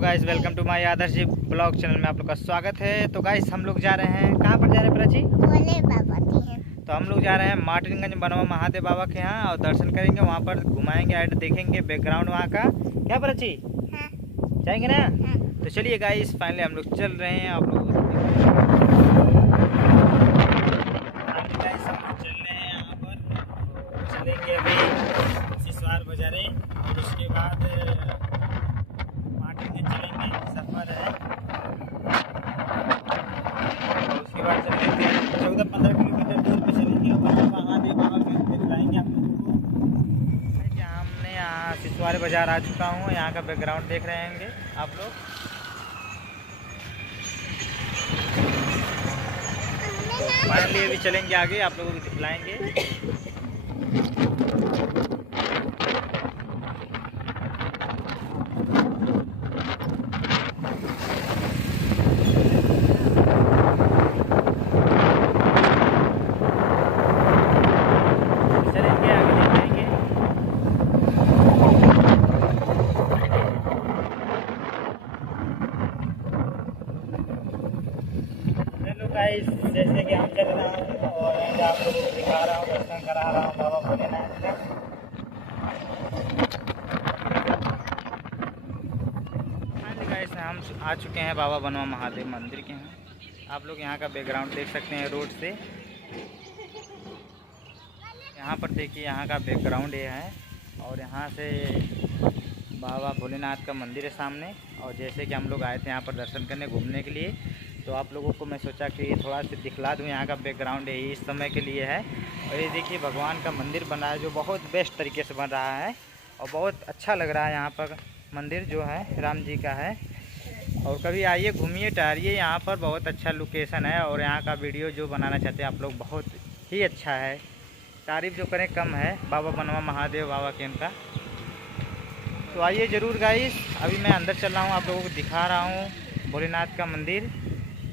तो guys welcome to my Adarsh blog channel में आप लोग का स्वागत है। तो गाइस हम लोग जा रहे हैं, कहाँ पर जा रहे हैं प्राची? भोले बाबा के हैं। तो हम लोग जा रहे हैं मार्टिनगंज बनवा महादेव बाबा के यहाँ और दर्शन करेंगे, वहाँ पर घुमाएंगे एंड देखेंगे बैकग्राउंड वहाँ का। क्या प्राची? हाँ। जाएंगे ना? हाँ। तो चलिए गाइस फाइनली हम लोग चल रहे हैं। आप लोग चल रहे हैं यहाँ पर, चलेंगे अभी सिसवार बाजारे और उसके बाद चलेंगे, सफर है और उसके बाद चलेंगे 14-15 किलोमीटर दूर पे चलेंगे और महादेव बाबा के दिखाएंगे आप लोगों को। हमने यहाँ सिसवार बाज़ार आ चुका हूँ, यहाँ का बैकग्राउंड देख रहे होंगे आप लोग। फाइनली अभी चलेंगे आगे, आप लोगों को दिखलाएंगे। गाइस जैसे कि हम चल रहा हूँ और आप लोगों को दिखा रहा हूँ, दर्शन करा रहा हूँ बाबा भोलेनाथ का। गाइस हम आ चुके हैं बाबा बनवा महादेव मंदिर के यहाँ। आप लोग यहाँ का बैकग्राउंड देख सकते हैं रोड से। यहाँ पर देखिए यहाँ का बैकग्राउंड ये है और यहाँ से बाबा भोलेनाथ का मंदिर है सामने। और जैसे कि हम लोग आए थे यहाँ पर दर्शन करने घूमने के लिए, तो आप लोगों को मैं सोचा कि थोड़ा सा दिखला दूँ यहाँ का बैकग्राउंड यही इस समय के लिए है। और ये देखिए भगवान का मंदिर बना है जो बहुत बेस्ट तरीके से बन रहा है और बहुत अच्छा लग रहा है। यहाँ पर मंदिर जो है राम जी का है। और कभी आइए घूमिए टहरिए, यहाँ पर बहुत अच्छा लोकेशन है और यहाँ का वीडियो जो बनाना चाहते हैं आप लोग बहुत ही अच्छा है। तारीफ़ जो करें कम है बाबा बनवा महादेव बाबा के इनका। तो आइए ज़रूर गाइस, अभी मैं अंदर चल रहा हूँ, आप लोगों को दिखा रहा हूँ भोलेनाथ का मंदिर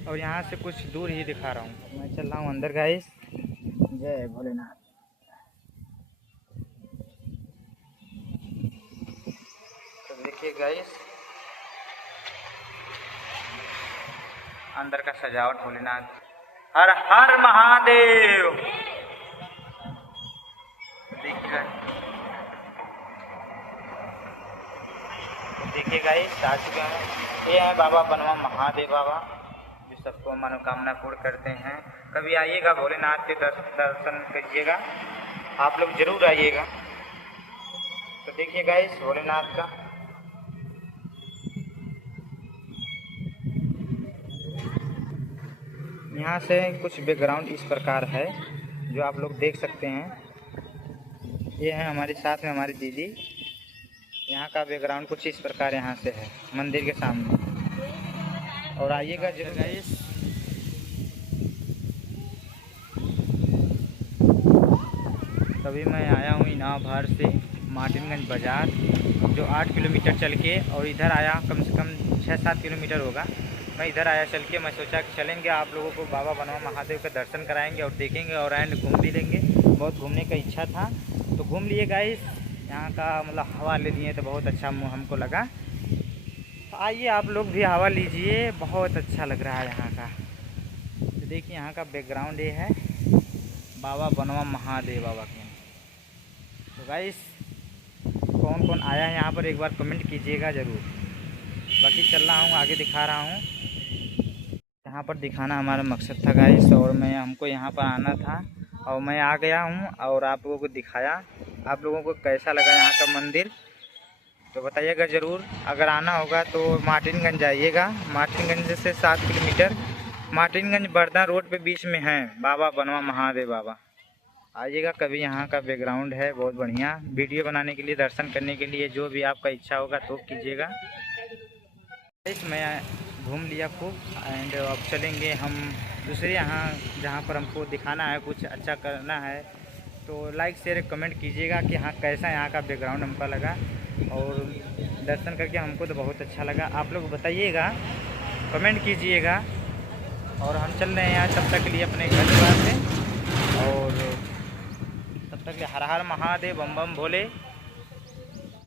और यहाँ से कुछ दूर ही दिखा रहा हूँ। मैं चल रहा हूँ अंदर गाइस। जय भोलेनाथ। तो देखिए गाइस अंदर का सजावट भोलेनाथ। हर हर महादेव। देखिए गाइस आ चुके हैं, ये है बाबा बनवा महादेव बाबा जो सबको मनोकामना पूर्ण करते हैं। कभी आइएगा भोलेनाथ के दर्शन कीजिएगा, आप लोग जरूर आइएगा। तो देखिए गाइस भोलेनाथ का यहाँ से कुछ बैकग्राउंड इस प्रकार है जो आप लोग देख सकते हैं। ये है हमारे साथ में हमारी दीदी। यहाँ का बैकग्राउंड कुछ इस प्रकार यहाँ से है मंदिर के सामने। और आइएगा जरूर गाइस। तभी मैं आया हूँ इनाम भर से मार्टिनगंज बाज़ार जो 8 किलोमीटर चल के, और इधर आया कम से कम 6-7 किलोमीटर होगा। मैं इधर आया चल के, मैं सोचा कि चलेंगे आप लोगों को बाबा बनवा महादेव का दर्शन कराएंगे और देखेंगे और एंड घूम भी लेंगे। बहुत घूमने का इच्छा था तो घूम लिए गाइस। यहाँ का मतलब हवा ले लिए तो बहुत अच्छा हमको लगा। तो आइए आप लोग भी हवा लीजिए, बहुत अच्छा लग रहा है यहाँ का। तो देखिए यहाँ का बैकग्राउंड ये है बाबा बनवा महादेव बाबा के। तो गाइस कौन कौन आया है यहाँ पर एक बार कमेंट कीजिएगा ज़रूर। बाकी चल रहा हूँ आगे दिखा रहा हूँ। यहाँ पर दिखाना हमारा मकसद था गाइस और हमको यहाँ पर आना था और मैं आ गया हूँ और आप लोगों को दिखाया। आप लोगों को कैसा लगा यहाँ का मंदिर तो बताइएगा ज़रूर। अगर आना होगा तो मार्टिनगंज जाइएगा, मार्टिनगंज से 7 किलोमीटर मार्टिनगंज बर्दा रोड पे बीच में है बाबा बनवा महादेव बाबा। आइएगा कभी। यहाँ का बैकग्राउंड है बहुत बढ़िया, वीडियो बनाने के लिए दर्शन करने के लिए जो भी आपका इच्छा होगा तो कीजिएगा। मैं घूम लिया खूब एंड अब चलेंगे हम दूसरे यहाँ जहाँ पर हमको दिखाना है, कुछ अच्छा करना है। तो लाइक शेयर कमेंट कीजिएगा कि हाँ कैसा यहाँ का बैकग्राउंड हमको लगा और दर्शन करके हमको तो बहुत अच्छा लगा। आप लोग बताइएगा, कमेंट कीजिएगा। और हम चल रहे हैं यहाँ तब तक के लिए अपने घर द्वार से, और तब तक के लिए हर हर महादेव बम बम भोले।